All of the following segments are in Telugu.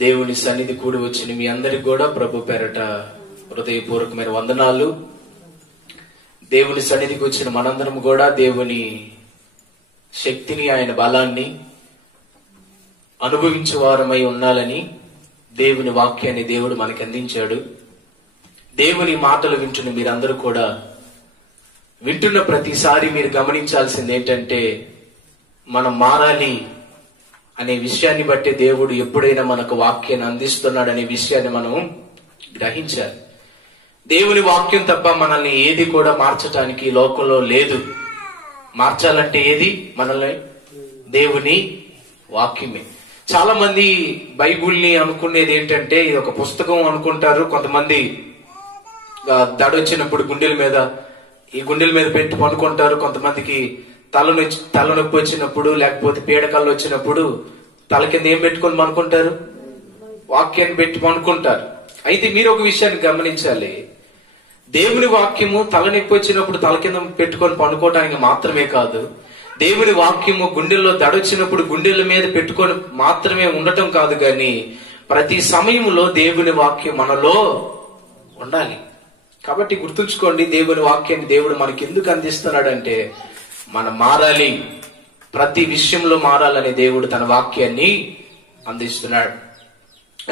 దేవుని సన్నిధి కూడి వచ్చిన మీ అందరికి కూడా ప్రభు పేరట హృదయపూర్వకమైన వందనాలు. దేవుని సన్నిధికి వచ్చిన మనందరం కూడా దేవుని శక్తిని, ఆయన బలాన్ని అనుభవించే వారమై ఉండాలని దేవుని వాక్యాన్ని దేవుడు మనకి అందించాడు. దేవుని మాటలు వింటున్న మీరందరూ కూడా వింటున్న ప్రతిసారి మీరు గమనించాల్సింది ఏంటంటే, మనం మారాలి అనే విషయాన్ని బట్టి దేవుడు ఎప్పుడైనా మనకు వాక్యాన్ని అందిస్తున్నాడనే విషయాన్ని మనం గ్రహించాలి. దేవుని వాక్యం తప్ప మనల్ని ఏది కూడా మార్చటానికి లోకంలో లేదు. మార్చాలంటే ఏది? మనల్ని దేవుని వాక్యమే. చాలా మంది బైబుల్ని అనుకునేది ఏంటంటే ఇది ఒక పుస్తకం అనుకుంటారు. కొంతమంది దడొచ్చినప్పుడు గుండెల మీద పెట్టి పనుకుంటారు. కొంతమందికి తలనొప్పి వచ్చినప్పుడు, లేకపోతే పీడకల్లు వచ్చినప్పుడు తల కింద ఏం పెట్టుకొని పనుకుంటారు? వాక్యాన్ని పెట్టి పనుకుంటారు. అయితే మీరు ఒక విషయాన్ని గమనించాలి. దేవుని వాక్యము తలనొప్పి వచ్చినప్పుడు తల కింద పెట్టుకొని పనుకోవటానికి మాత్రమే కాదు, దేవుని వాక్యము గుండెల్లో దడొచ్చినప్పుడు గుండెల మీద పెట్టుకొని మాత్రమే ఉండటం కాదు, కానీ ప్రతి సమయంలో దేవుని వాక్యం మనలో ఉండాలి. కాబట్టి గుర్తుంచుకోండి, దేవుని వాక్యాన్ని దేవుడు మనకి ఎందుకు అందిస్తున్నాడంటే మనం మారాలి, ప్రతి విషయంలో మారాలని దేవుడు తన వాక్యాన్ని అందిస్తున్నాడు.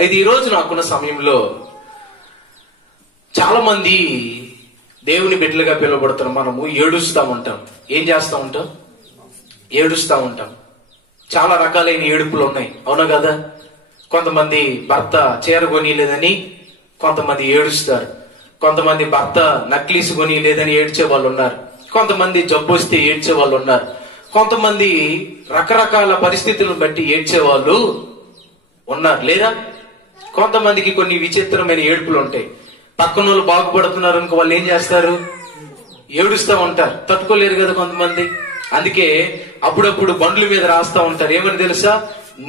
అయితే ఈరోజు నాకున్న సమయంలో చాలా మంది దేవుని బిడ్డలుగా పిలువబడుతున్న మనము ఏడుస్తూ ఉంటాం. ఏం చేస్తూ ఉంటాం? ఏడుస్తూ ఉంటాం. చాలా రకాలైన ఏడుపులు ఉన్నాయి, అవునా కదా? కొంతమంది భర్త చీర కొనిలేదని కొంతమంది ఏడుస్తారు. కొంతమంది భర్త నక్లీస్ కొనిలేదని ఏడ్చే వాళ్ళు ఉన్నారు. కొంతమంది జబ్బు వస్తే ఏడ్చే వాళ్ళు ఉన్నారు. కొంతమంది రకరకాల పరిస్థితులను బట్టి ఏడ్చే వాళ్ళు ఉన్నారు, లేదా? కొంతమందికి కొన్ని విచిత్రమైన ఏడుపులు ఉంటాయి. పక్కన వాళ్ళు బాగుపడుతున్నారు అనుకో, వాళ్ళు ఏం చేస్తారు? ఏడుస్తూ ఉంటారు. తట్టుకోలేరు కదా కొంతమంది. అందుకే అప్పుడప్పుడు బండ్ల మీద రాస్తా ఉంటారు. ఏమని తెలుసా?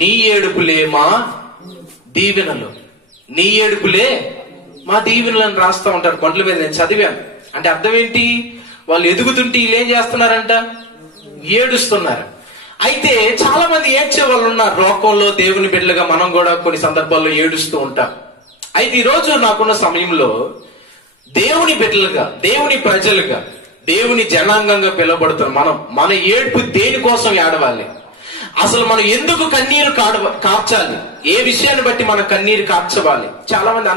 నీ ఏడుపులే మా దీవెనలు, నీ ఏడుపులే మా దీవెనలను రాస్తా ఉంటారు బండ్ల మీద. నేను చదివాను. అంటే అర్థం ఏంటి? వాళ్ళు ఎదుగుతుంటే వీళ్ళు ఏం చేస్తున్నారంట? ఏడుస్తున్నారు. అయితే చాలా మంది ఏడ్చే వాళ్ళు ఉన్నారు లోకంలో. దేవుని బిడ్డలుగా మనం కూడా కొన్ని సందర్భాల్లో ఏడుస్తూ ఉంటాం. అయితే ఈరోజు నాకున్న సమయంలో దేవుని బిడ్డలుగా, దేవుని ప్రజలుగా, దేవుని జనాంగంగా పిలువబడుతున్న మన ఏడుపు దేనికోసం ఏడవాలి? అసలు మనం ఎందుకు కన్నీరు కార్చాలి? ఏ విషయాన్ని బట్టి మనం కన్నీరు కార్చవాలి? చాలా మంది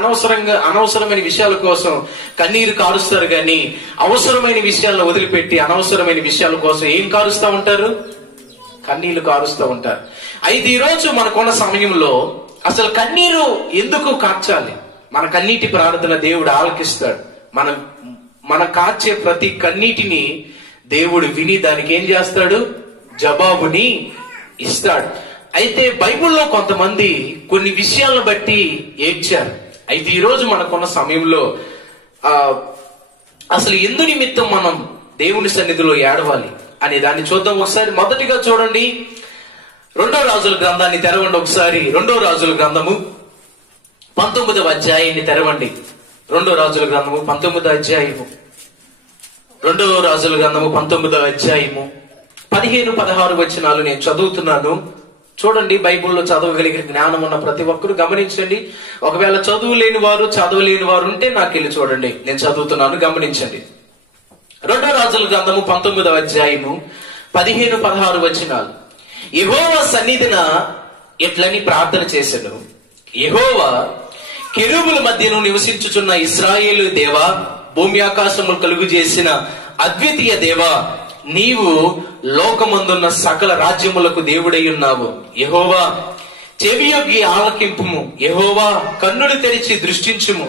అనవసరమైన విషయాల కోసం కన్నీరు కారుస్తారు, కానీ అవసరమైన విషయాలను వదిలిపెట్టి అనవసరమైన విషయాల కోసం ఏం కారుస్తూ ఉంటారు? కన్నీళ్లు కారుస్తూ ఉంటారు. అయితే ఈరోజు మనకున్న సమయంలో అసలు కన్నీరు ఎందుకు కార్చాలి? మన కన్నీటి ప్రార్థన దేవుడు ఆలకిస్తాడు. మన కార్చే ప్రతి కన్నీటిని దేవుడు విని దానికి ఏం చేస్తాడు? జవాబుని ఇస్తాడు. అయితే బైబిల్లో కొంతమంది కొన్ని విషయాలను బట్టి ఏడ్చారు. అయితే ఈరోజు మనకున్న సమయంలో అసలు ఎందు నిమిత్తం మనం దేవుని సన్నిధిలో ఏడవాలి అనే దాన్ని చూద్దాం ఒకసారి. మొదటిగా చూడండి, 2వ రాజుల గ్రంథాన్ని తెరవండి ఒకసారి. 2వ రాజుల గ్రంథము 19వ అధ్యాయాన్ని తెరవండి. 2వ రాజుల గ్రంథము 19వ అధ్యాయము. 2వ రాజుల గ్రంథము 19వ అధ్యాయము 15-16 వచనాలు నేను చదువుతున్నాను. చూడండి, బైబిల్లో చదవగలిగిన జ్ఞానం ఉన్న ప్రతి ఒక్కరు గమనించండి. ఒకవేళ చదవలేని వారు ఉంటే నాకు వెళ్ళి చూడండి, నేను చదువుతున్నాను, గమనించండి. 2వ రాజుల గ్రంథము 19వ అధ్యాయము 15-16 వచనాలు. యెహోవా సన్నిధిన ఇట్లని ప్రార్థన చేశాను. యెహోవా, కెరూబుల మధ్యను నివసించుచున్న ఇశ్రాయేలు దేవా, భూమి ఆకాశములు కలుగు చేసిన అద్వితీయ దేవా, నీవు లోకమందున్న సకల రాజ్యములకు దేవుడై ఉన్నావు. యెహోవా, చెవియొగ్గి ఆలకింపుము. యెహోవా, కన్నులు తెరిచి దృష్టించుము.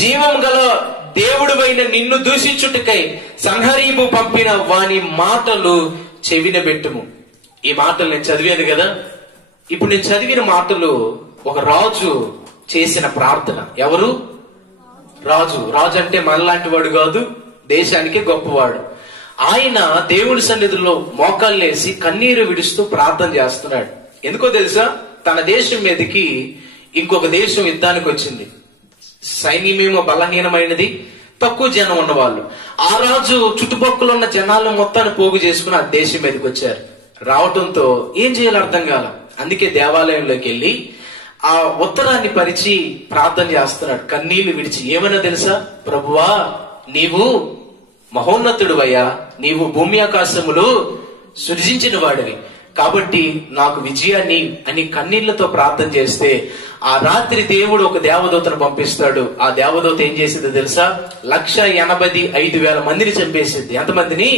జీవం గల దేవుడువైన నిన్ను దూషించుటకై సంహరీపు పంపిన వాని మాటలు చెవినబెట్టుము. ఈ మాటలు నేను చదివాను కదా. ఇప్పుడు నేను చదివిన మాటలు ఒక రాజు చేసిన ప్రార్థన. ఎవరు? రాజు. రాజు అంటే మనలాంటి వాడు కాదు, దేశానికి గొప్పవాడు. ఆయన దేవుని సన్నిధిలో మోకాళ్ళేసి కన్నీరు విడుస్తూ ప్రార్థన చేస్తున్నాడు. ఎందుకో తెలుసా? తన దేశం మీదకి ఇంకొక దేశం యుద్ధానికి వచ్చింది. సైన్యమేమో బలహీనమైనది, తక్కువ జనం ఉన్నవాళ్ళు. ఆ రాజు చుట్టుపక్కల ఉన్న జనాలను మొత్తాన్ని పోగు చేసుకుని ఆ దేశం మీదకి వచ్చారు. రావటంతో ఏం చేయాలో అర్థం కాల. అందుకే దేవాలయంలోకి వెళ్ళి ఆ ఉత్తరాన్ని పరిచి ప్రార్థన చేస్తున్నాడు, కన్నీళ్లు విడిచి. ఏమన్నా తెలుసా? ప్రభువా, నీవు మహోన్నతుడువయ్యా, నీవు భూమి ఆకాశములు సృజించిన వాడివి, కాబట్టి నాకు విజయాన్ని అని కన్నీళ్లతో ప్రార్థన చేస్తే ఆ రాత్రి దేవుడు ఒక దేవదూతను పంపిస్తాడు. ఆ దేవదూత ఏం చేసిందో తెలుసా? 185,000 మందిని చంపేసింది. ఎంతమందిని?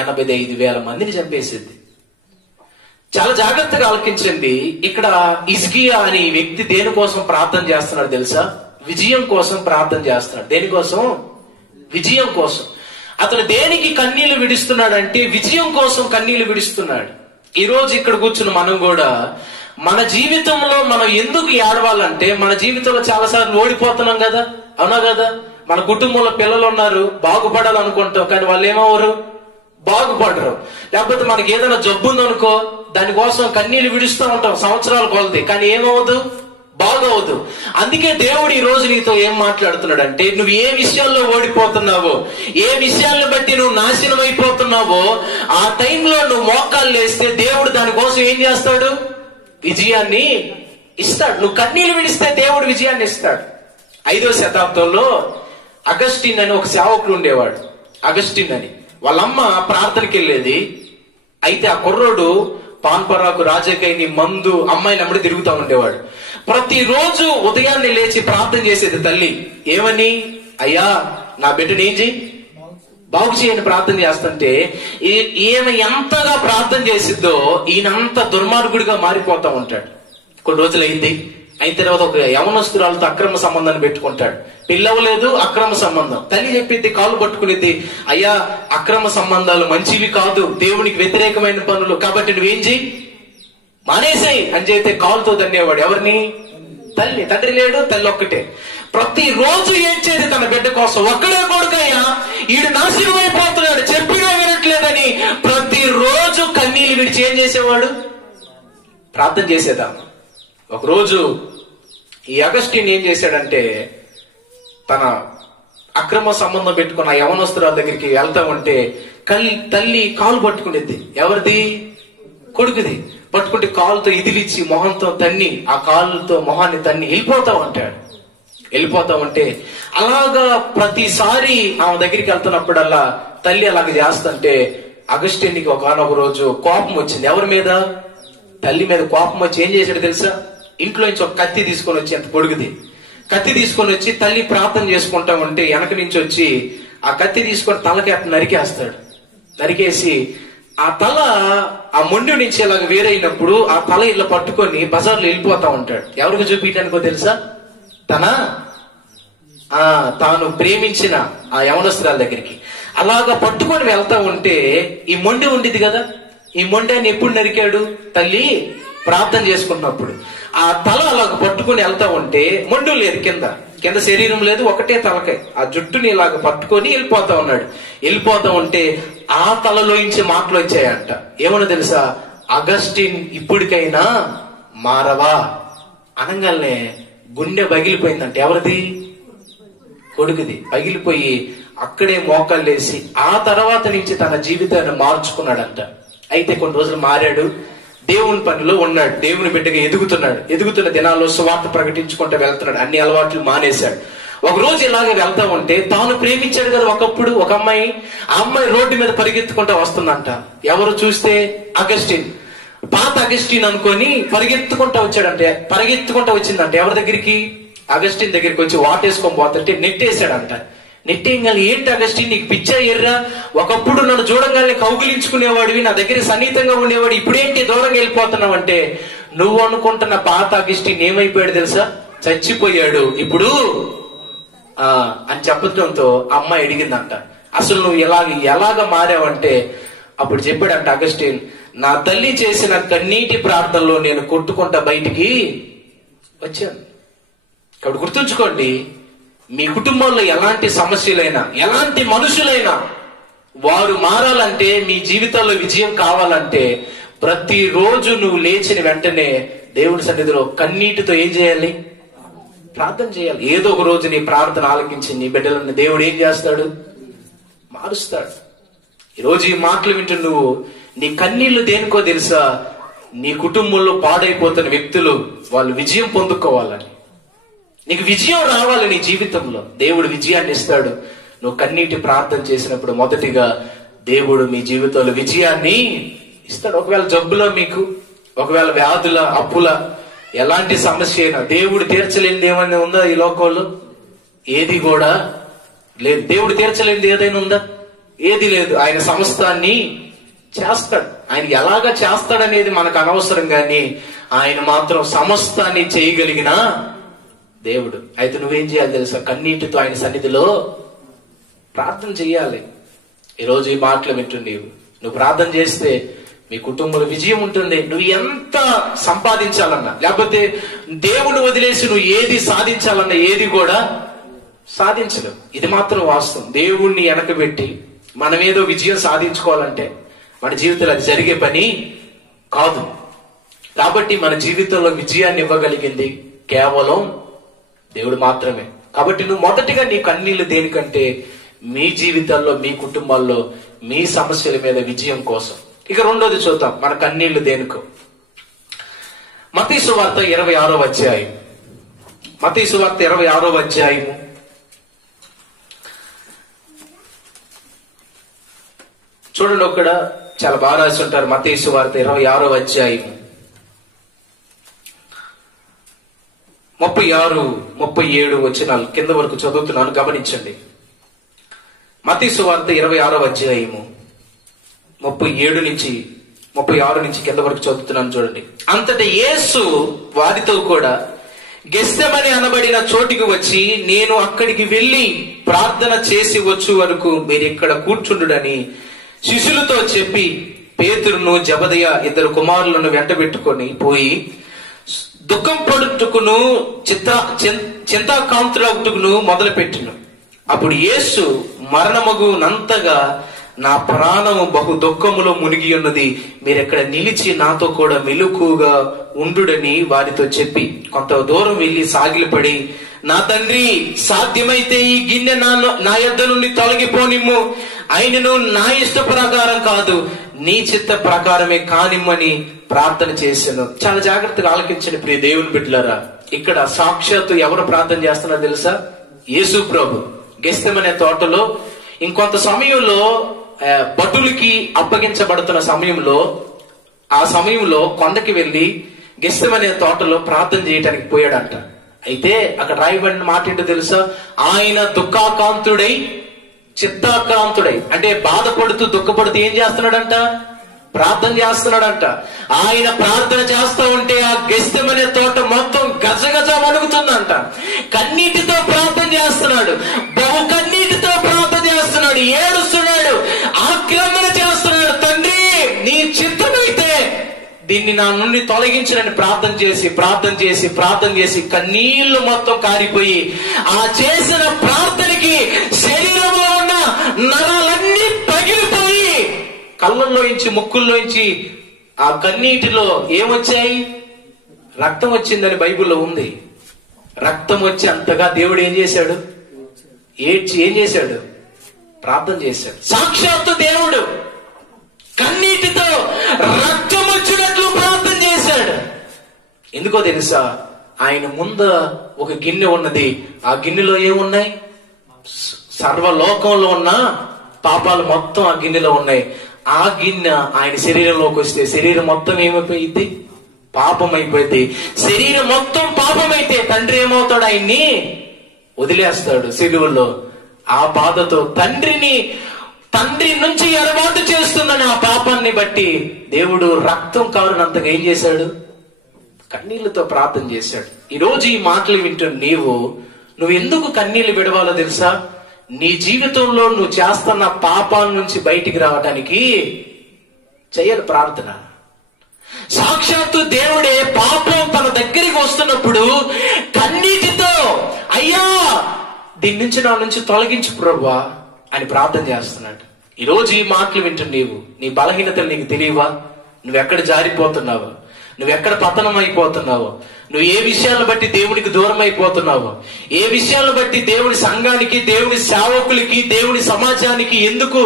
85,000 మందిని చంపేసింది. చాలా జాగ్రత్తగా ఆలకించండి. ఇక్కడ హిజ్కియా అనే వ్యక్తి దేనికోసం ప్రార్థన చేస్తున్నాడు తెలుసా? విజయం కోసం ప్రార్థన చేస్తున్నాడు. దేనికోసం? విజయం కోసం. అతను దేనికి కన్నీళ్లు విడుస్తున్నాడంటే విజయం కోసం కన్నీళ్లు విడుస్తున్నాడు. ఈ రోజు ఇక్కడ కూర్చున్న మనం కూడా మన జీవితంలో మనం ఎందుకు ఏడవాలంటే, మన జీవితంలో చాలా సార్లు ఓడిపోతున్నాం కదా, అవునా కదా? మన కుటుంబంలో పిల్లలు ఉన్నారు, బాగుపడాలనుకుంటాం, కానీ వాళ్ళు ఏమవరు? బాగుపడరు. లేకపోతే మనకి ఏదైనా జబ్బు ఉందనుకో, దానికోసం కన్నీళ్లు విడుస్తూ ఉంటాం సంవత్సరాల కొలది, కానీ ఏమవదు? బాగవదు. అందుకే దేవుడు ఈ రోజు నీతో ఏం మాట్లాడుతున్నాడంటే, నువ్వు ఏ విషయాల్లో ఓడిపోతున్నావో, ఏ విషయాలను బట్టి నువ్వు నాశనం అయిపోతున్నావో, ఆ టైంలో నువ్వు మోకాళ్ళు వేస్తే దేవుడు దానికోసం ఏం చేస్తాడు? విజయాన్ని ఇస్తాడు. నువ్వు కన్నీళ్లు విడిస్తే దేవుడు విజయాన్ని ఇస్తాడు. 5వ శతాబ్దంలో అగస్టిన్ అని ఒక సేవకుడు ఉండేవాడు. అగస్టిన్ అని. వాళ్ళమ్మ ప్రార్థనకి వెళ్ళేది. అయితే ఆ కుర్రోడు పాన్పరాకు, రాజకైని, మందు, అమ్మాయిని అమ్మడి తిరుగుతూ ఉండేవాడు. ప్రతిరోజు ఉదయాన్నే లేచి ప్రార్థన చేసేది తల్లి. ఏమని? అయ్యా, నా బిడ్డని ఏం చేయి, బాగు చేయని ప్రార్థన చేస్తుంటే ఈమె ఎంతగా ప్రార్థన చేసిద్దో ఈయనంత దుర్మార్గుడిగా మారిపోతా ఉంటాడు. కొన్ని రోజులు అయిన తర్వాత ఒక యవనస్తురాలతో అక్రమ సంబంధాన్ని పెట్టుకుంటాడు. పిల్లవలేదు, అక్రమ సంబంధం. తల్లి చెప్పిద్ది, కాలు పట్టుకునేది, అయ్యా అక్రమ సంబంధాలు మంచివి కాదు, దేవునికి వ్యతిరేకమైన పనులు, కాబట్టి నువ్వేం చెయ్యి, మానేసాయి అని చెప్తే కాలుతో తన్నేవాడు. ఎవరిని? తల్లి. తండ్రి లేడు, తల్లి ఒక్కటే. ప్రతిరోజు ఏడ్చేది తన బిడ్డ కోసం. ఒక్కడే కొడుకయ్యా, ఈడు నాశనం అయిపోతున్నాడు, చెప్పినా వినట్లేదని ప్రతిరోజు కన్నీళ్లు విడిచి ఏం చేసేవాడు? ప్రార్థన చేసేదా. ఒకరోజు ఈ అగస్టిన్ ఏం చేశాడంటే, తన అక్రమ సంబంధం పెట్టుకున్న యవనస్తురాల దగ్గరికి వెళ్తా ఉంటే తల్లి కాలు పట్టుకునేది. ఎవరిది? కొడుకుది. పట్టుకుంటే కాలుతో ఇదిలిచ్చి మొహంతో తన్ని, ఆ కాలుతో మొహాన్ని తన్ని వెళ్ళిపోతా ఉంటాడు. వెళ్ళిపోతా ఉంటే అలాగా ప్రతిసారి ఆమె దగ్గరికి వెళ్తున్నప్పుడల్లా తల్లి అలాగ చేస్తుంటే అగస్టిన్కి ఒకనొక రోజు కోపం వచ్చింది. ఎవరి మీద? తల్లి మీద కోపం వచ్చి ఏం చేశాడు తెలుసా? ఇంట్లో నుంచి ఒక కత్తి తీసుకొని వచ్చి, ఎంత పొడుగుది కత్తి తీసుకొని వచ్చి తల్లి ప్రార్థన చేసుకుంటా ఉంటే వెనక నుంచి వచ్చి ఆ కత్తి తీసుకొని తలకి అట్లా నరికేస్తాడు. నరికేసి ఆ తల ఆ మొండి నుంచి ఇలాగ వేరైనప్పుడు ఆ తల ఇలా పట్టుకొని బజార్లో వెళ్ళిపోతా ఉంటాడు. ఎవరికి చూపించడానికో తెలుసా? తాను ప్రేమించిన ఆ యవనస్తురాల దగ్గరికి అలాగా పట్టుకొని వెళ్తా ఉంటే ఈ మొండి ఉండిది కదా, ఈ మొండాన్ని ఎప్పుడు నరికాడు? తల్లి ప్రార్థన చేసుకున్నప్పుడు. ఆ తల అలాగ పట్టుకుని వెళ్తా ఉంటే మొండు లేదు, కింద శరీరం లేదు, ఒకటే తలకాయ. ఆ జుట్టుని ఇలాగ పట్టుకొని వెళ్ళిపోతా ఉన్నాడు. వెళ్ళిపోతా ఉంటే ఆ తలలోంచి మాటలు వచ్చాయంట. ఏమన్నా తెలుసా? అగస్టిన్ ఇప్పటికైనా మారవా అనగానే గుండె పగిలిపోయిందంట. ఎవరిది? కొడుకుది. పగిలిపోయి అక్కడే మోకాళ్ళేసి ఆ తర్వాత నుంచి తన జీవితాన్ని మార్చుకున్నాడంట. అయితే కొన్ని రోజులు మారాడు, దేవుని పనిలో ఉన్నాడు, దేవుని బిడ్డగా ఎదుగుతున్న దినాల్లో సువార్త ప్రకటించుకుంటూ వెళ్తున్నాడు. అన్ని అలవాట్లు మానేశాడు. ఒక రోజు ఇలాగే వెళ్తా ఉంటే తాను ప్రేమించాడు కదా ఒకప్పుడు ఒక అమ్మాయి, ఆ అమ్మాయి రోడ్డు మీద పరిగెత్తుకుంటూ వస్తుందంట. ఎవరు చూస్తే అగస్టిన్, పాత అగస్టిన్ అనుకొని పరిగెత్తుకుంటూ వచ్చాడంటే, పరిగెత్తుకుంటూ వచ్చిందంట. ఎవరి దగ్గరికి? అగస్టిన్ దగ్గరికి వచ్చి వాటేసుకొని పోతుంటే నెట్టేశాడంట. నెట్టేయగానే, ఏంటి అగస్టిన్ నీకు పిచ్చా ఎర్రా, ఒకప్పుడు నన్ను చూడంగానే కౌగిలించుకునేవాడివి, నా దగ్గర సన్నిహితంగా ఉండేవాడు, ఇప్పుడేంటి దూరంగా వెళ్ళిపోతున్నావు అంటే, నువ్వు అనుకుంటున్న పాత అగస్టిన్ ఏమైపోయాడు తెలుసా? చచ్చిపోయాడు ఇప్పుడు అని చెప్పడంతో అమ్మాయి అడిగిందంట, అసలు నువ్వు ఎలాగ మారావంటే అప్పుడు చెప్పాడంట అగస్టిన్, నా తల్లి చేసిన కన్నీటి ప్రార్థనలో నేను కొట్టుకుంటా బయటికి వచ్చాను. కాబట్టి గుర్తుంచుకోండి, మీ కుటుంబంలో ఎలాంటి సమస్యలైనా, ఎలాంటి మనుషులైనా వారు మారాలంటే, మీ జీవితంలో విజయం కావాలంటే ప్రతిరోజు నువ్వు లేచిన వెంటనే దేవుడి సన్నిధిలో కన్నీటితో ఏం చేయాలి? ప్రార్థన చేయాలి. ఏదో ఒక రోజు నీ ప్రార్థన ఆలకించి నీ బిడ్డలను దేవుడు ఏం చేస్తాడు? మారుస్తాడు. ఈరోజు ఈ మాటలు వింటూ నువ్వు నీ కన్నీళ్లు దేనికో తెలుసా? నీ కుటుంబంలో పాడైపోతున్న వ్యక్తులు వాళ్ళు విజయం పొందుకోవాలని, నీకు విజయం రావాలి నీ జీవితంలో. దేవుడు విజయాన్ని ఇస్తాడు. నువ్వు కన్నీటి ప్రార్థన చేసినప్పుడు మొదటిగా దేవుడు మీ జీవితంలో విజయాన్ని ఇస్తాడు. ఒకవేళ జబ్బులో మీకు, ఒకవేళ వ్యాధుల, అప్పుల, ఎలాంటి సమస్య అయినా దేవుడు తీర్చలేనిది ఏమైనా ఉందా ఈ లోకంలో? ఏది కూడా లేదు. దేవుడు తీర్చలేనిది ఏదైనా ఉందా? ఏది లేదు. ఆయన సమస్తాన్ని చేస్తాడు. ఆయన ఎలాగా చేస్తాడనేది మనకు అనవసరం, కానీ ఆయన మాత్రం సమస్తాన్ని చేయగలిగిన దేవుడు. అయితే నువ్వేం చేయాలి తెలుసా? కన్నీటితో ఆయన సన్నిధిలో ప్రార్థన చెయ్యాలి. ఈరోజు ఈ మాటలు వింటుంది నువ్వు ప్రార్థన చేస్తే మీ కుటుంబంలో విజయం ఉంటుంది. నువ్వు ఎంత సంపాదించాలన్నా, లేకపోతే దేవుని వదిలేసి నువ్వు ఏది సాధించాలన్నా ఏది కూడా సాధించలేవు. ఇది మాత్రం వాస్తవం. దేవుణ్ణి వెనకబెట్టి మనం ఏదో విజయం సాధించుకోవాలంటే మన జీవితంలో అది జరిగే పని కాదు. కాబట్టి మన జీవితంలో విజయాన్ని ఇవ్వగలిగింది కేవలం దేవుడు మాత్రమే. కాబట్టి నువ్వు మొదటిగా నీ కన్నీళ్లు దేనికంటే మీ జీవితాల్లో, మీ కుటుంబాల్లో, మీ సమస్యల మీద విజయం కోసం. ఇక రెండోది చూద్దాం, మన కన్నీళ్లు దేనికో. మత్తయి సువార్త 26వ అధ్యాయం. మత్తయి సువార్త 26వ అధ్యాయము చూడండి. ఒక్కడ చాలా బాగా రాసి ఉంటారు. మత్తయి సువార్త 26వ అధ్యాయము 36, 37 వచనాలు కింద వరకు చదువుతున్నాను, గమనించండి. మత్తయి సువార్త 26వ అధ్యాయము 37 నుంచి 36 నుంచి కింద వరకు చదువుతున్నాను చూడండి. అంతటా యేసు వారితో కూడా గెత్సెమని అనబడిన చోటికి వచ్చి, నేను అక్కడికి వెళ్లి ప్రార్థన చేసి వచ్చు వరకు మీరు ఇక్కడ కూర్చుండుడని శిష్యులతో చెప్పి, పేతురును జబదయ 2 కుమారులను వెంటబెట్టుకొని పోయి దుఃఖం పడుటకును చింతాకాంతులకును మొదలు పెట్టిను. అప్పుడు యేసు మరణమగునంతగా నా ప్రాణము బహు దుఃఖములో మునిగి ఉన్నది, మీరెక్కడ నిలిచి నాతో కూడా మెలకుగా ఉండుడని వారితో చెప్పి కొంత దూరం వెళ్లి సాగిలపడి, నా తండ్రి, సాధ్యమైతే ఈ గిన్నె నా యొద్ద నుండి తొలగిపోనిమ్ము, ఆయనను నా ఇష్ట ప్రకారం కాదు నీ చిత్త ప్రకారమే కానిమ్మని ప్రార్థన చేశాను. చాలా జాగ్రత్తగా ఆలకించండి ప్రియ దేవుని బిడ్డలారా. ఇక్కడ సాక్షాత్తు ఎవరు ప్రార్థన చేస్తున్నారో తెలుసా? యేసు ప్రభు. గెత్సెమనే తోటలో ఇంకొంత సమయంలో భటులకి అప్పగించబడుతున్న సమయంలో, ఆ సమయంలో కొండకి వెళ్లి గెత్సెమనే తోటలో ప్రార్థన చేయడానికి పోయాడంట. అయితే అక్కడ రాయబడిన మాట ఏంటో తెలుసా? ఆయన దుఃఖాకాంతుడై చిత్తాక్రాంతుడై, అంటే బాధపడుతూ దుఃఖపడుతూ ఏం చేస్తున్నాడంట? ప్రార్థన చేస్తున్నాడంట. ఆయన ప్రార్థన చేస్తూ ఉంటే ఆ గెత్సెమనే తోట మొత్తం గజగజ వణుకుతుందంట. కన్నీటితో ప్రార్థన చేస్తున్నాడు, బహు కన్నీటితో ప్రార్థన చేస్తున్నాడు, ఏడుస్తున్నాడు, ఆక్రమణ చేస్తున్నాడు. తండ్రి, నీ చిత్తమైతే దీన్ని నా నుండి తొలగించనని ప్రార్థన చేసి ప్రార్థన చేసి ప్రార్థన చేసి కన్నీళ్లు మొత్తం కారిపోయి, ఆ చేసిన ప్రార్థనకి శరీరంలో ఉన్న నరాలన్నీ పగిలిపోయి కళ్ళల్లోంచి ముక్కుల్లోంచి ఆ కన్నీటిలో ఏమొచ్చాయి? రక్తం వచ్చిందని బైబిల్లో ఉంది. రక్తం వచ్చి అంతగా దేవుడు ఏం చేశాడు? ఏడ్చి ఏం చేశాడు? ప్రార్థన చేశాడు. సాక్షాత్తు దేవుడు కన్నీటితో రక్తం వచ్చినట్లు ప్రార్థన చేశాడు. ఎందుకో తెలుసా? ఆయన ముందు ఒక గిన్నె ఉన్నది. ఆ గిన్నెలో ఏమున్నాయి? సర్వలోకంలో ఉన్న పాపాలు మొత్తం ఆ గిన్నెలో ఉన్నాయి. ఆ గిన్నె ఆయన శరీరంలోకి వస్తే శరీరం మొత్తం ఏమైపోయింది? పాపం అయిపోయింది. శరీరం మొత్తం పాపమైతే తండ్రి ఏమవుతాడు? ఆయన్ని వదిలేస్తాడు సిలువలో. ఆ బాధతో తండ్రి నుంచి ఎడబాటు చేస్తుందని ఆ పాపాన్ని బట్టి దేవుడు రక్తం కారునంతగా ఏం చేశాడు? కన్నీళ్లతో ప్రార్థన చేశాడు. ఈరోజు ఈ మాటలు వింటున్న నువ్వు ఎందుకు కన్నీళ్లు విడవాలో తెలుసా? నీ జీవితంలో నువ్వు చేస్తున్న పాపాల నుంచి బయటికి రావడానికి చెయ్యాలి ప్రార్థన. సాక్షాత్తు దేవుడే పాపం తన దగ్గరికి వస్తున్నప్పుడు కన్నీటితో, అయ్యా దీని నుంచి నా నుంచి తొలగించు ప్రభువా అని ప్రార్థన చేస్తున్నాడు. ఈరోజు ఈ మాటలు వింటున్న నీ బలహీనతలు నీకు తెలియవా? నువ్వెక్కడ జారిపోతున్నావు? నువ్వెక్కడ పతనం అయిపోతున్నావు? నువ్వు ఏ విషయాలను బట్టి దేవునికి దూరం అయిపోతున్నావు? ఏ విషయాలను బట్టి దేవుని సంఘానికి, దేవుని సేవకులకి, దేవుని సమాజానికి ఎందుకు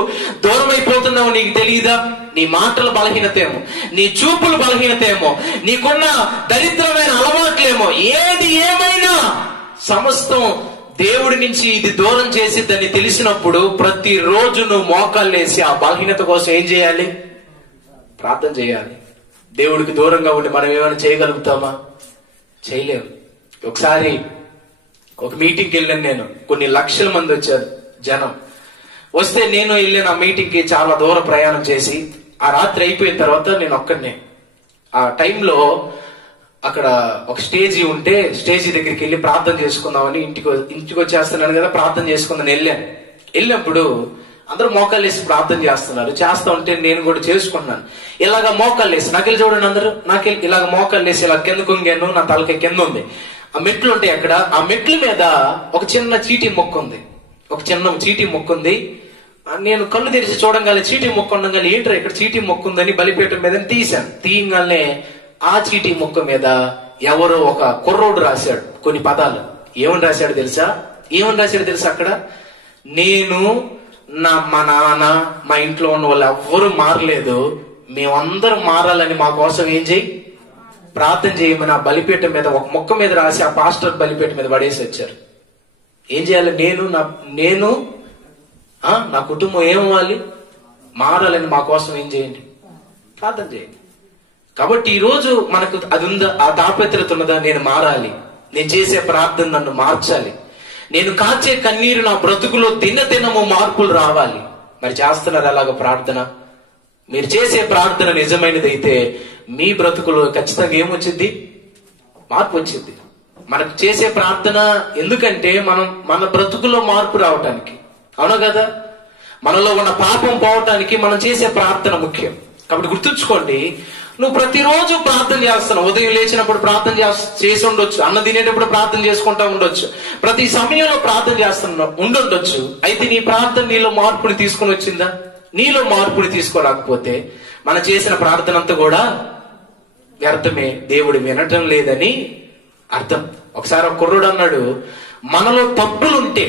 దూరం అయిపోతున్నావు నీకు తెలియదా? నీ మాటల బలహీనత ఏమో, నీ చూపులు బలహీనత ఏమో, నీకున్న దరిద్రమైన అలవాట్లేమో, ఏది ఏమైనా సమస్తం దేవుడి నుంచి ఇది దూరం చేసి దాన్ని తెలిసినప్పుడు ప్రతిరోజు నువ్వు మోకాళ్ళేసి ఆ బలహీనత కోసం ఏం చేయాలి? ప్రార్థన చేయాలి. దేవుడికి దూరంగా ఉండి మనం ఏమైనా చేయగలుగుతామా? చేయలేము. ఒకసారి ఒక మీటింగ్కి వెళ్ళాను నేను. కొన్ని లక్షల మంది వచ్చారు జనం. వస్తే నేను వెళ్ళాను ఆ మీటింగ్కి. చాలా దూర ప్రయాణం చేసి ఆ రాత్రి అయిపోయిన తర్వాత నేను ఒక్కడినే. ఆ టైంలో అక్కడ ఒక స్టేజీ ఉంటే స్టేజీ దగ్గరికి వెళ్ళి ప్రార్థన చేసుకుందామని ఇంటికి వచ్చేస్తున్నాను కదా, ప్రార్థన చేసుకుందాని వెళ్ళినప్పుడు అందరూ మోకాళ్ళు వేసి ప్రార్థన చేస్తున్నారు. చేస్తా ఉంటే నేను కూడా చేసుకుంటున్నాను. ఇలాగ మోకాళ్ళు వేసి నాకెళ్ళి చూడండి అందరూ, నాకెళ్ళి ఇలాగ మోకాళ్ళు వేసి ఇలా కింద కుంగాను. నా తలకి కింద ఉంది. ఆ మెట్లు ఉంటాయి అక్కడ. ఆ మెట్ల మీద ఒక చిన్న చీటీ మొక్క ఉంది. ఒక చిన్న చీటీ మొక్క ఉంది. నేను కళ్ళు తెరిచి చూడంగానే చీటీ మొక్క ఉండగానే ఏంట్రా ఇక్కడ చీటీ మొక్క ఉందని బలిపీఠం మీద తీశాను. తీయంగానే ఆ చీటీ మొక్క మీద ఎవరో ఒక కుర్రోడు రాశాడు కొన్ని పదాలు. ఏమని రాశాడు తెలుసా? అక్కడ నేను, మా నాన్న, మా ఇంట్లో ఉన్న వాళ్ళు ఎవ్వరూ మారలేదు, మేమందరం మారాలని మా కోసం ఏం చేయి, ప్రార్థన చేయమని ఆ బలిపీఠం మీద ఒక మొక్క మీద రాసి ఆ పాస్టర్ బలిపీఠం మీద పడేసి వచ్చారు. ఏం చేయాలి? నేను నా కుటుంబం ఏమవ్వాలి? మారాలని మా కోసం ఏం చేయండి, ప్రార్థన చేయండి. కాబట్టి ఈ రోజు మనకు అది ఉందా? ఆ తాపత్రత ఉన్నదా? నేను మారాలి, నేను చేసే ప్రార్థన నన్ను మార్చాలి, నేను కాచే కన్నీరు నా బ్రతుకులో దినదినము మార్పులు రావాలి. మరి చేస్తున్నారు అలాగ ప్రార్థన? మీరు చేసే ప్రార్థన నిజమైనదైతే మీ బ్రతుకులో ఖచ్చితంగా ఏమొచ్చింది? మార్పు వచ్చింది. మనకు చేసే ప్రార్థన ఎందుకంటే మన బ్రతుకులో మార్పు రావటానికి, అవునా కదా? మనలో ఉన్న పాపం పోవటానికి మనం చేసే ప్రార్థన ముఖ్యం. కాబట్టి గుర్తుంచుకోండి, నువ్వు ప్రతిరోజు ప్రార్థన చేస్తున్నావు. ఉదయం లేచినప్పుడు ప్రార్థన చేసి ఉండొచ్చు, అన్నం తినేటప్పుడు ప్రార్థన చేసుకుంటా ఉండొచ్చు, ప్రతి సమయంలో ప్రార్థన చేస్తున్నావు ఉండొచ్చు. అయితే నీ ప్రార్థన నీలో మార్పుని తీసుకొని వచ్చిందా? నీలో మార్పుని తీసుకోరాకపోతే మనం చేసిన ప్రార్థన అంతా కూడా వ్యర్థమే, దేవుడు వినటం లేదని అర్థం. ఒకసారి ఒక కుర్రుడు అన్నాడు, మనలో తప్పులుంటే,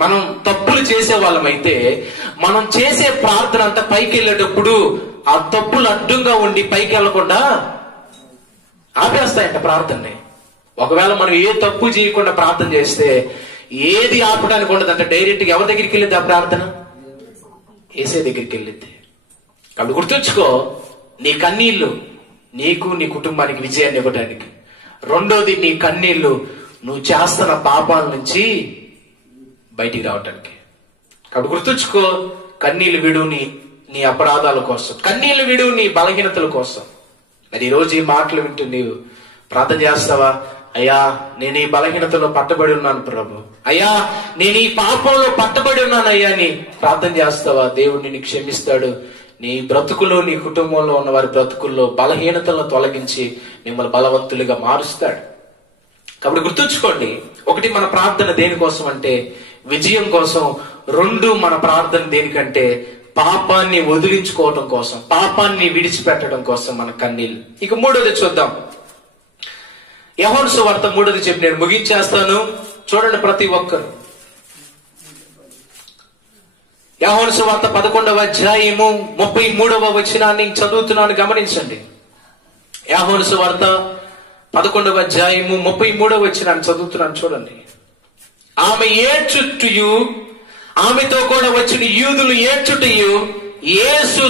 మనం తప్పులు చేసే వాళ్ళమైతే మనం చేసే ప్రార్థన అంతా పైకి వెళ్ళేటప్పుడు ఆ తప్పులు అడ్డంగా ఉండి పైకి వెళ్లకుండా ఆపేస్తాయంట ప్రార్థనని. ఒకవేళ మనం ఏ తప్పు చేయకుండా ప్రార్థన చేస్తే ఏది ఆపడానికి ఉండదంట. డైరెక్ట్ గా ఎవరి దగ్గరికి వెళ్ళింది ఆ ప్రార్థన? ఏసే దగ్గరికి వెళ్ళింది. కాబట్టి గుర్తుంచుకో, నీ కన్నీళ్లు నీకు నీ కుటుంబానికి విజయాన్ని ఇవ్వడానికి. రెండోది, నీ కన్నీళ్లు నువ్వు చేస్తున్న పాపాల నుంచి బయటికి రావటానికి. కాబట్టి గుర్తుంచుకో, కన్నీళ్లు విడు నీ అపరాధాల కోసం, కన్నీళ్లు విడు నీ బలహీనతల కోసం. మరి ఈరోజు ఈ మాటలు వింటూ నీవు ప్రార్థన చేస్తావా? అయ్యా, నేను ఈ బలహీనతలో పట్టబడి ఉన్నాను ప్రభు, అయ్యా నేను ఈ పాపంలో పట్టబడి ఉన్నాను అయ్యా అని ప్రార్థన చేస్తావా? దేవుడు నిన్ను క్షమిస్తాడు. నీ బ్రతుకులో, నీ కుటుంబంలో ఉన్న వారి బ్రతుకుల్లో బలహీనతలను తొలగించి మిమ్మల్ని బలవంతులుగా మారుస్తాడు. కాబట్టి గుర్తుంచుకోండి, ఒకటి, మన ప్రార్థన దేనికోసం అంటే విజయం కోసం. రెండు, మన ప్రార్థన దేనికంటే పాపాన్ని వదిలించుకోవటం కోసం, పాపాన్ని విడిచిపెట్టడం కోసం మన కన్నీళ్ళు. ఇక మూడోది చూద్దాం. యోహాను సువార్త 3వ చెప్పి నేను ముగించేస్తాను. చూడండి ప్రతి ఒక్కరు. యోహాను సువార్త 11వ అధ్యాయము 33వ వచనాన్ని చదువుతున్నాను, గమనించండి. యోహాను సువార్త 11వ అధ్యాయము 33వ వచనాన్ని చదువుతున్నాను, చూడండి. ఆమె ఏడ్చుటయు, ఆమెతో కూడా వచ్చిన యూదులు ఏడ్చుటయు, యేసు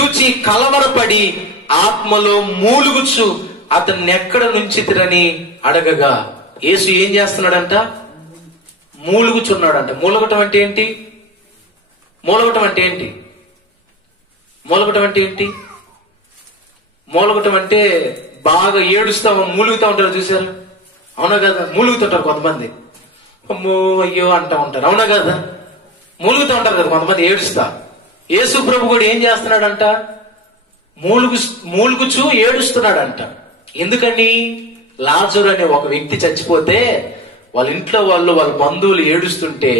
చూచి కలవరపడి ఆత్మలో మూలుగుచు అతన్ని ఎక్కడ నుంచితిరని అడగగా, యేసు ఏం చేస్తున్నాడంట? మూలుగుచున్నాడంట. మూలగటం అంటే ఏంటి? మూలగటం అంటే ఏంటి? మూలగటం అంటే ఏంటి? మూలగటం అంటే బాగా ఏడుస్తా మూలుగుతా ఉంటారు, చూసారు? అవునా కదా? మూలుగుతుంటారు కొంతమంది, అమ్మో అయ్యో అంటా ఉంటారు, అవునా కదా? మూలుగుతూ ఉంటారు కదా కొంతమంది ఏడుస్తా. యేసు ప్రభు కూడా ఏం చేస్తున్నాడంట? మూలుగుచూ ఏడుస్తున్నాడంట. ఎందుకని? లాజరు అనే ఒక వ్యక్తి చచ్చిపోతే వాళ్ళ ఇంట్లో వాళ్ళ బంధువులు ఏడుస్తుంటే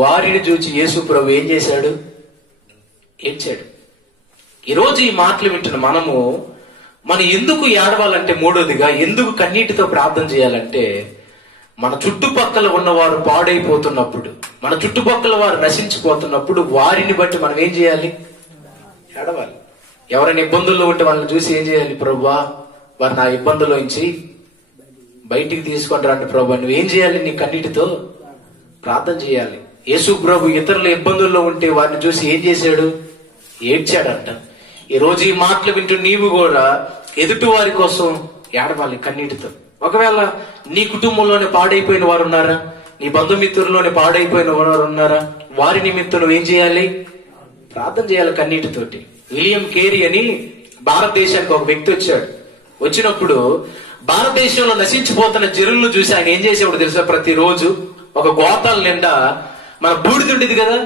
వారిని చూసి యేసు ప్రభు ఏం చేశాడు? ఏడ్చాడు. ఈరోజు ఈ మాటలు వింటున్న మనం ఎందుకు ఏడవాలంటే, మూడోదిగా ఎందుకు కన్నీటితో ప్రార్థన చేయాలంటే, మన చుట్టుపక్కల ఉన్నవారు పాడైపోతున్నప్పుడు, మన చుట్టుపక్కల వారు నశించిపోతున్నప్పుడు వారిని బట్టి మనం ఏం చేయాలి? ఏడవాలి. ఎవరైనా ఇబ్బందుల్లో ఉంటే వాళ్ళని చూసి ఏం చేయాలి? ప్రభువా, వారు నా ఇబ్బందుల్లోంచి బయటికి తీసుకొని రండి ప్రభువా. నువ్వేం చేయాలి? నీ కన్నీటితో ప్రార్థన చేయాలి. యేసు ప్రభు ఇతరుల ఇబ్బందుల్లో ఉంటే వారిని చూసి ఏం చేశాడు? ఏడ్చాడంట. ఈ రోజు ఈ మాటలు వింటూ నీవు కూడా ఎదుటి వారి కోసం ఏడవాలి కన్నీటితో. ఒకవేళ నీ కుటుంబంలోనే పాడైపోయిన వారు ఉన్నారా? నీ బంధుమిత్రుల్లోనే పాడైపోయిన వారు ఉన్నారా? వారి నిమిత్తం నువ్వేం చేయాలి? ప్రార్థన చేయాలి కన్నీటితోటి. విలియం కేరీ అని భారతదేశానికి ఒక వ్యక్తి వచ్చాడు. వచ్చినప్పుడు భారతదేశంలో నశించిపోతున్న జరులను చూసి ఆయన ఏం చేసేవాడు తెలుసా? ప్రతిరోజు ఒక గోతాల నిండా మన బూడిద ఉండేది కదా,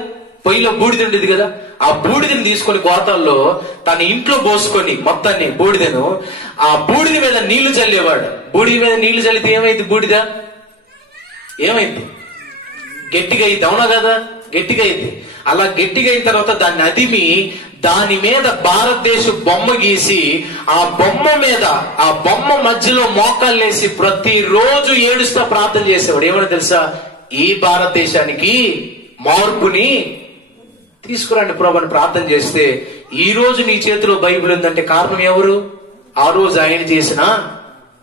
పొయ్యిలో బూడిద ఉండేది కదా, ఆ బూడిదని తీసుకొని గోతాల్లో తన ఇంట్లో పోసుకొని మొత్తాన్ని బూడిదను ఆ బూడిద మీద నీళ్లు చల్లేవాడు. బూడిద మీద నీళ్లు చల్లితే ఏమైంది? బూడిద ఏమైంది? గట్టిగా అయింది, అవునా కదా? గట్టిగా అయింది. అలా గట్టిగా అయిన తర్వాత దాన్ని అదిమి దాని మీద భారతదేశ బొమ్మ గీసి ఆ బొమ్మ మధ్యలో మోకాళ్ళేసి ప్రతిరోజు ఏడుస్తా ప్రార్థన చేసేవాడు. ఏమని తెలుసా? ఈ భారతదేశానికి మార్పుని తీసుకురండి ప్రభు అని ప్రార్థన చేస్తే ఈ రోజు నీ చేతిలో బైబిల్ ఉందంటే కారణం ఎవరు? ఆ రోజు ఆయన చేసిన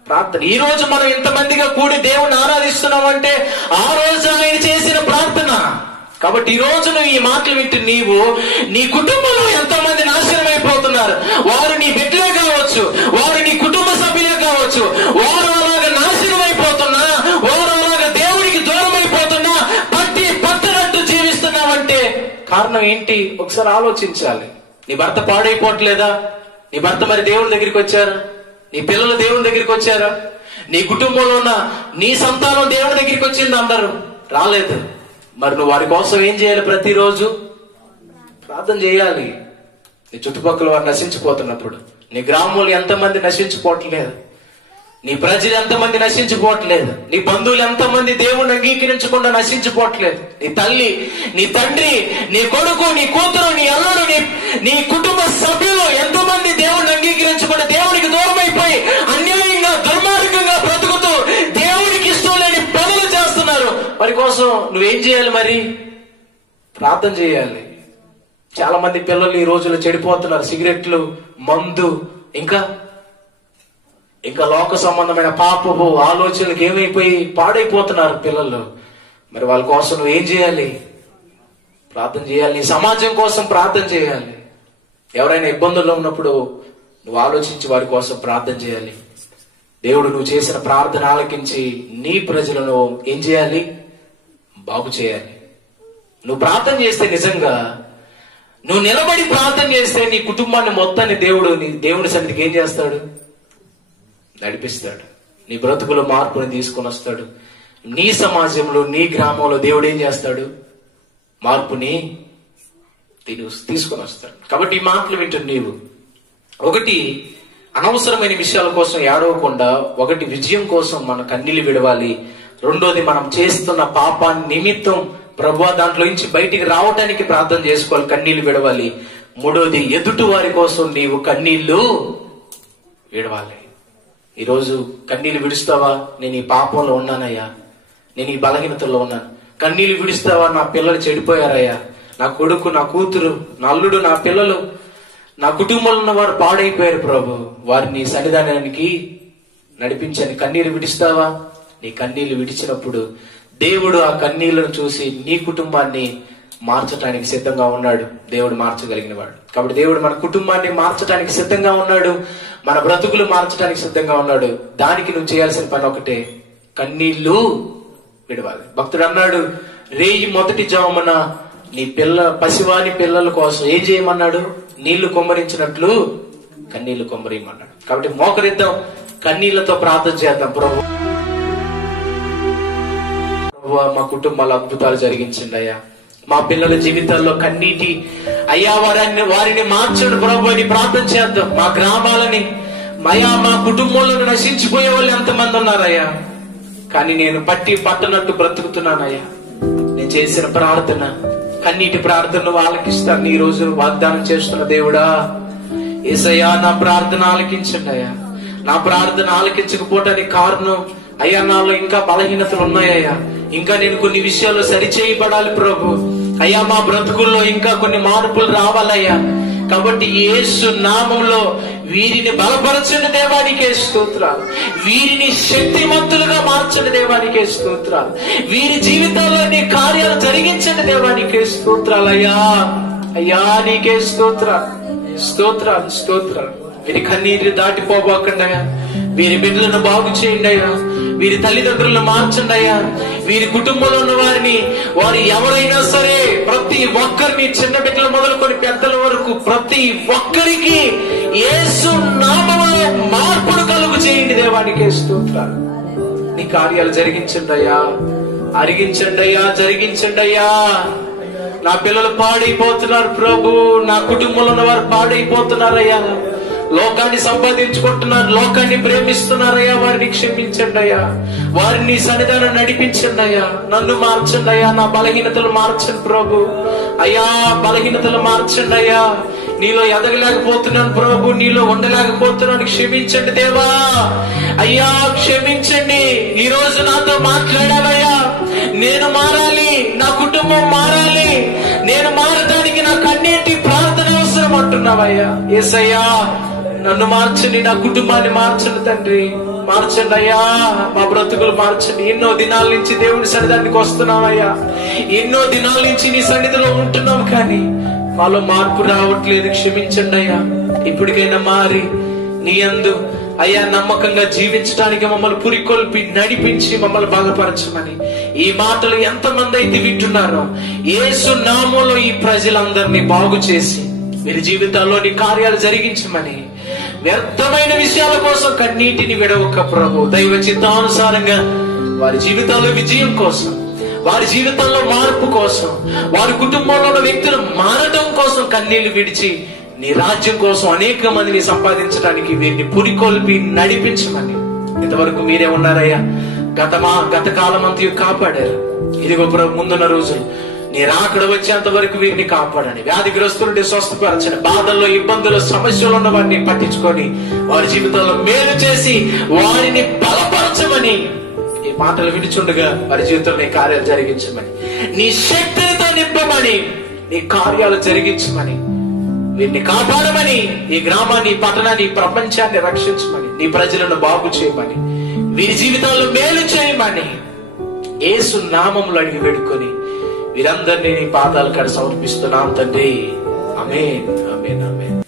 ప్రార్థన. ఈ రోజు మనం ఇంతమందిగా కూడి దేవుణ్ణి ఆరాధిస్తున్నామంటే ఆ రోజు ఆయన చేసిన ప్రార్థన. కాబట్టి ఈ రోజు నువ్వు ఈ మాటలు వింటూ నీవు నీ కుటుంబంలో ఎంతో మంది నాశనం అయిపోతున్నారు. వారు నీ బిడ్డలే కావచ్చు, వారు నీ కుటుంబ సభ్యులే కావచ్చు. వారు అలాగా నాశనం అయిపోతున్నా, వారు అలాగా దేవుడికి దూరం అయిపోతున్నా పట్టనట్టు జీవిస్తున్నావంటే కారణం ఏంటి? ఒకసారి ఆలోచించాలి. నీ భర్త పాడైపోవట్లేదా? నీ భర్త మరి దేవుని దగ్గరికి వచ్చారా? నీ పిల్లలు దేవుని దగ్గరికి వచ్చారా? నీ కుటుంబంలో ఉన్న నీ సంతానం దేవుని దగ్గరికి వచ్చింది అందరూ? రాలేదు. మరి నువ్వు వారి కోసం ఏం చేయాలి? ప్రతిరోజు ప్రార్థన చేయాలి. నీ చుట్టుపక్కల వారు నశించిపోతున్నప్పుడు, నీ గ్రామంలో ఎంతమంది నశించిపోవట్లేదు, నీ ప్రజలు ఎంతమంది నశించిపోవట్లేదు, నీ బంధువులు ఎంతమంది దేవుణ్ణి అంగీకరించకుండా నశించిపోవట్లేదు, నీ తల్లి, నీ తండ్రి, నీ కొడుకు, నీ కూతురు, నీ అల్లుడు, నీ కుటుంబ సభ్యులు ఎంతమంది దేవుణ్ణి అంగీకరించకుండా దేవుడికి దూరం అయిపోయి అన్యాయంగా దుర్మార్గంగా బ్రతుకుతూ దేవుడికి ఇష్టం లేని పనులు చేస్తున్నారు. వారి కోసం నువ్వేం చేయాలి? మరి ప్రార్థన చేయాలి. చాలా మంది పిల్లలు ఈ రోజుల్లో చెడిపోతున్నారు. సిగరెట్లు, మందు, ఇంకా లోక సంబంధమైన పాపపు ఆలోచనలకు ఏమైపోయి పాడైపోతున్నారు పిల్లలు. మరి వాళ్ళ కోసం నువ్వేం చేయాలి? ప్రార్థన చేయాలి. నీ సమాజం కోసం ప్రార్థన చేయాలి. ఎవరైనా ఇబ్బందుల్లో ఉన్నప్పుడు నువ్వు ఆలోచించి వారి కోసం ప్రార్థన చేయాలి. దేవుడు నువ్వు చేసిన ప్రార్థన ఆలకించి నీ ప్రజలను ఏం చేయాలి? బాగు చేయాలి. నువ్వు ప్రార్థన చేస్తే, నిజంగా నువ్వు నిలబడి ప్రార్థన చేస్తే నీ కుటుంబాన్ని మొత్తాన్ని దేవుడి సన్నిధికి ఏం చేస్తాడు? నడిపిస్తాడు. నీ బ్రతుకులో మార్పుని తీసుకొని వస్తాడు. నీ సమాజంలో, నీ గ్రామంలో దేవుడు ఏం చేస్తాడు? మార్పుని తీసుకొని వస్తాడు. కాబట్టి ఈ మాటలు వింటున్న నీవు, ఒకటి అనవసరమైన విషయాల కోసం ఏడవకుండా, ఒకటి విజయం కోసం మన కన్నీళ్లు విడవాలి. రెండోది మనం చేస్తున్న పాపాన్ని నిమిత్తం ప్రభువా దాంట్లో నుంచి బయటికి రావడానికి ప్రార్థన చేసుకోవాలి, కన్నీళ్లు విడవాలి. మూడోది ఎదుటి వారి కోసం నీవు కన్నీళ్లు విడవాలి. ఈరోజు కన్నీళ్లు విడుస్తావా? నేను ఈ పాపంలో ఉన్నానయ్యా, నేను ఈ బలహీనతలో ఉన్నాను. కన్నీళ్లు విడుస్తావా? నా పిల్లలు చెడిపోయారయ్యా, నా కొడుకు, నా కూతురు, నా అల్లుడు, నా పిల్లలు, నా కుటుంబంలో ఉన్న వారు పాడైపోయారు ప్రభు, వారిని సన్నిధానానికి నడిపించని కన్నీళ్లు విడుస్తావా? నీ కన్నీళ్లు విడిచినప్పుడు దేవుడు ఆ కన్నీళ్లను చూసి నీ కుటుంబాన్ని మార్చడానికి సిద్ధంగా ఉన్నాడు. దేవుడు మార్చగలిగిన వాడు. కాబట్టి దేవుడు మన కుటుంబాన్ని మార్చడానికి సిద్ధంగా ఉన్నాడు, మన బ్రతుకులు మార్చడానికి సిద్ధంగా ఉన్నాడు. దానికి నువ్వు చేయాల్సిన పని ఒకటే, కన్నీళ్లు విడవాలి. భక్తుడు అన్నాడు, రేయి మొదటి జామున నీ పసివాని పిల్లల కోసం ఏం చేయమన్నాడు? నీళ్లు కొమ్మరించినట్లు కన్నీళ్లు కొమ్మరియమన్నాడు. కాబట్టి మోకరిద్దాం, కన్నీళ్లతో ప్రార్థన చేద్దాం. ప్రభు, మా కుటుంబాల అద్భుతాలు జరిగించండి అయ్యా. మా పిల్లల జీవితాల్లో కన్నీటి అయ్యా వారిని మార్చండి ప్రభు అని ప్రార్థన చేద్దాం. మా గ్రామాలని అయ్యా, మా కుటుంబంలో నశించిపోయే వాళ్ళు ఎంతమంది ఉన్నారయ్యా, కానీ నేను పట్టనట్టు బ్రతుకుతున్నానయ్యా. నేను చేసిన ప్రార్థన, కన్నీటి ప్రార్థనను ఆలకిస్తాను ఈ రోజు వాగ్దానం చేస్తున్న దేవుడా. యేసయ్యా, నా ప్రార్థన ఆలకించండి అయ్యా. నా ప్రార్థన ఆలకించకపోవటానికి కారణం అయ్యా నాలో ఇంకా బలహీనతలు ఉన్నాయ్యా, ఇంకా నేను కొన్ని విషయాల్లో సరిచేయబడాలి ప్రభు. అయ్యా మా బ్రతుకుల్లో ఇంకా కొన్ని మార్పులు రావాలయ్యా. కాబట్టి యేసు నామంలో వీరిని బలపరచండి దేవానికే స్తోత్రాలు. వీరిని శక్తిమంతులుగా మార్చండి దేవానికే స్తోత్రాలు. వీరి జీవితాల్లో నీ కార్యాలు జరిగించండి దేవానికే స్తోత్రాలు. అయ్యా అయ్యా నీకే స్తోత్రాలు, స్తోత్రాలు, స్తోత్రాలు. వీరి కన్నీరు దాటిపోబోకుండా వీరి బిడ్డలను బాగు చేయండి అయ్యా. వీరి తల్లిదండ్రులను మార్చండి అయ్యా. వీరి కుటుంబంలో ఉన్న వారిని, వారు ఎవరైనా సరే ప్రతి ఒక్కరిని, చిన్న బిడ్డలు మొదలుకొని పెద్దల వరకు ప్రతి ఒక్కరికి యేసు నామములో మార్పును కలుగు చేయండి దేవానికే స్తోత్రాలు. నీ కార్యాలు జరిగించండి అయ్యా, అరిగించండి అయ్యా, జరిగించండి అయ్యా. నా పిల్లలు పాడైపోతున్నారు ప్రభు, నా కుటుంబంలో ఉన్న వారు పాడైపోతున్నారయ్యా. లోకాన్ని సంపాదించుకుంటున్నారు, లోకాన్ని ప్రేమిస్తున్నారయ్యా. వారిని క్షమించండి అయ్యా, వారిని సన్నిధానం నడిపించండి అయ్యా. నన్ను మార్చండి అయ్యా, నా బలహీనతలు మార్చండి ప్రభు. అయ్యా బలహీనతలు మార్చండి అయ్యా. నీలో ఎదగలేకపోతున్నాను ప్రభు, నీలో ఉండలేకపోతున్నాను, క్షమించండి దేవా. అయ్యా క్షమించండి. ఈ రోజు నాతో మాట్లాడావయ్యా. నేను మారాలి, నా కుటుంబం మారాలి, నేను మారడానికి నాకు అన్నిటి ప్రార్థన అవసరం అంటున్నావయ్యా. యేసయ్యా నన్ను మార్చండి, నా కుటుంబాన్ని మార్చండి తండ్రి, మార్చండి అయ్యా. మా బ్రతుకులు మార్చండి. ఎన్నో దినాల నుంచి దేవుని సన్నిధానికి వస్తున్నావయ్యా, ఎన్నో దినాల నుంచి నీ సన్నిధిలో ఉంటున్నాం, కానీ మాలో మార్పు రావట్లేదు. క్షమించండి అయ్యా. ఇప్పటికైనా మారి నీ యందు అయ్యా నమ్మకంగా జీవించడానికి మమ్మల్ని పురికొల్పి నడిపించి మమ్మల్ని బాగుపరచమని ఈ మాటలు ఎంతమంది అయితే వింటున్నారో యేసు నామములో ఈ ప్రజలందరినీ బాగు చేసి వీరి జీవితాల్లో నీ కార్యాలు జరిగించమని, వ్యర్థమైన విషయాల కోసం కన్నీటిని విడవక ప్రభు, దైవ చిత్తానుసారంగా వారి జీవితాల్లో విజయం కోసం, వారి జీవితంలో మార్పు కోసం, వారి కుటుంబంలో ఉన్న వ్యక్తులు మారటం కోసం కన్నీళ్లు విడిచి నీ రాజ్యం కోసం అనేక మందిని సంపాదించడానికి వీరిని పురికొల్పి నడిపించమని. ఇంతవరకు మీరే ఉన్నారయ్యా. గత కాలం అంతా కాపాడారు. ఇదిగో ప్రభు ముందున్న రోజులు నీ రాకడ వచ్చేంత వరకు వీరిని కాపాడండి. వ్యాధిగ్రస్తులని స్వస్థపరచండి. బాధల్లో, ఇబ్బందుల్లో, సమస్యలు ఉన్న వారిని పట్టించుకొని వారి జీవితంలో మేలు చేసి వారిని బలపరచమని ఈ మాటలు వినిచుండగా వారి జీవితంలో నీ కార్యాలు జరిగించమని, నీ శక్తితో నింపమని, నీ కార్యాలు జరిగించమని, వీరిని కాపాడమని, ఈ గ్రామాన్ని, పట్టణాన్ని, ప్రపంచాన్ని రక్షించమని, నీ ప్రజలను బాగు చేయమని, వీరి జీవితాల్లో మేలు చేయమని యేసు నామములో అడిగి వేడుకొని వీరందరినీ నీ పాదాల కాడ సమర్పిస్తున్నాం తండ్రి. ఆమేన్, ఆమేన్, ఆమేన్.